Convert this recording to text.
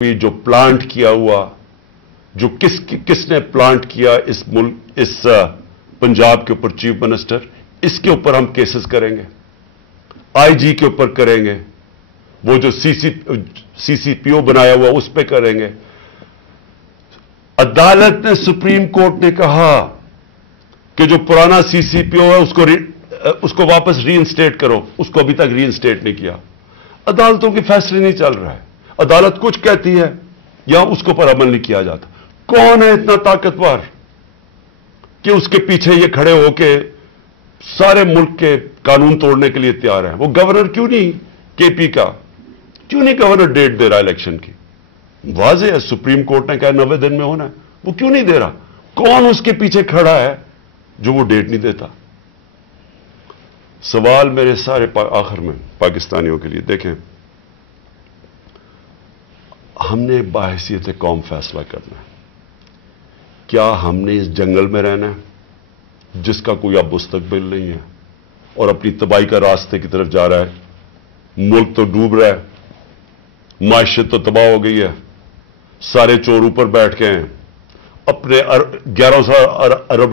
भी जो प्लांट किया हुआ, जो किसने प्लांट किया इस मुल्क, इस पंजाब के ऊपर चीफ मिनिस्टर, इसके ऊपर हम केसेस करेंगे, आईजी के ऊपर करेंगे, वो जो सीसीपीओ बनाया हुआ उस पे करेंगे। अदालत ने, सुप्रीम कोर्ट ने कहा कि जो पुराना सीसीपीओ है उसको वापस रीइंस्टेट करो, उसको अभी तक रीइंस्टेट नहीं किया। अदालतों के फैसले नहीं चल रहा है, अदालत कुछ कहती है या उसके ऊपर अमल नहीं किया जाता। कौन है इतना ताकतवर कि उसके पीछे ये खड़े होके सारे मुल्क के कानून तोड़ने के लिए तैयार है? वो गवर्नर क्यों नहीं, केपी का क्यों नहीं गवर्नर डेट दे रहा इलेक्शन की? वाज़ेह है, सुप्रीम कोर्ट ने कहा 90 दिन में होना है, वो क्यों नहीं दे रहा? कौन उसके पीछे खड़ा है जो वो डेट नहीं देता? सवाल मेरे सारे आखिर में पाकिस्तानियों के लिए, देखें, हमने बाहैसियत कौम फैसला करना है। क्या हमने इस जंगल में रहना है जिसका कोई अब मुस्तकबिल नहीं है और अपनी तबाही का रास्ते की तरफ जा रहा है? मुल्क तो डूब रहा है, माशियत तो तबाह हो गई है, सारे चोर ऊपर बैठ गए हैं, अपने 1100 अरब